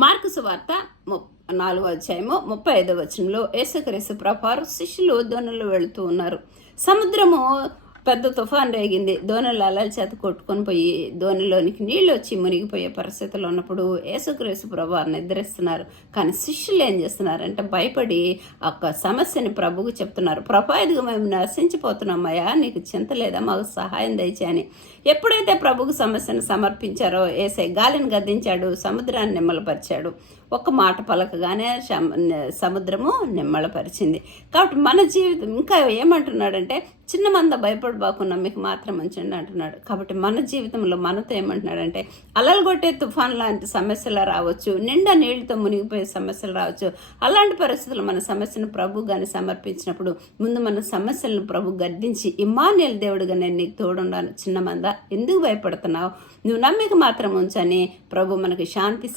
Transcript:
Mark సువార్త 4వ అధ్యాయము 35వ వచనంలో యేసుక్రీస్తు ప్రభువారు శిష్యులు దోణిలో వెళుతూ ఉన్నారు. సముద్రము పెద్ద తుఫాన్ రేగింది. దోణిలు అలల చేత కొట్టుకొని పోయి దోణిలోనికి నీళ్ళు వచ్చి మునిగిపోయే పరిస్థితుల్లో ఉన్నప్పుడు యేసుక్రీస్తు ప్రభువారు నిద్రిస్తున్నారు. కానీ శిష్యులు ఏం చేస్తున్నారంటే భయపడి ఒక సమస్యని ప్రభువుకు చెప్తున్నారు. ప్రభా, ఇదిగో మేము నశించిపోతున్నామయ్యా, నీకు చింత లేదా, మాకు సహాయం దయచేయని. ఎప్పుడైతే ప్రభువుకు సమస్యను సమర్పించారో యేసయ్య గాలిని గద్దించాడు, సముద్రాన్ని నిమ్మలపరిచాడు. ఒక్క మాట పలకగానే సముద్రము నిమ్మలపరిచింది. కాబట్టి మన జీవితం ఇంకా ఏమంటున్నాడంటే, చిన్న మంద భయపడబాకున్నా మీకు మాత్రం ఉంచండి అంటున్నాడు. కాబట్టి మన జీవితంలో మనతో ఏమంటున్నాడంటే, అలలు కొట్టే తుఫాన్ లాంటి సమస్యలు రావచ్చు, నిండా నీళ్లతో మునిగిపోయే సమస్యలు రావచ్చు. అలాంటి పరిస్థితుల్లో మన సమస్యను ప్రభు గాని సమర్పించినప్పుడు ముందు మన సమస్యలను ప్రభు గద్దించి, ఇమ్మానుయేలు దేవుడుగా నేను నీకు తోడుండాను, చిన్న మంద ఎందుకు భయపడుతున్నావు, నువ్వు నమ్మిక మాత్రం ఉంచని ప్రభు మనకి శాంతి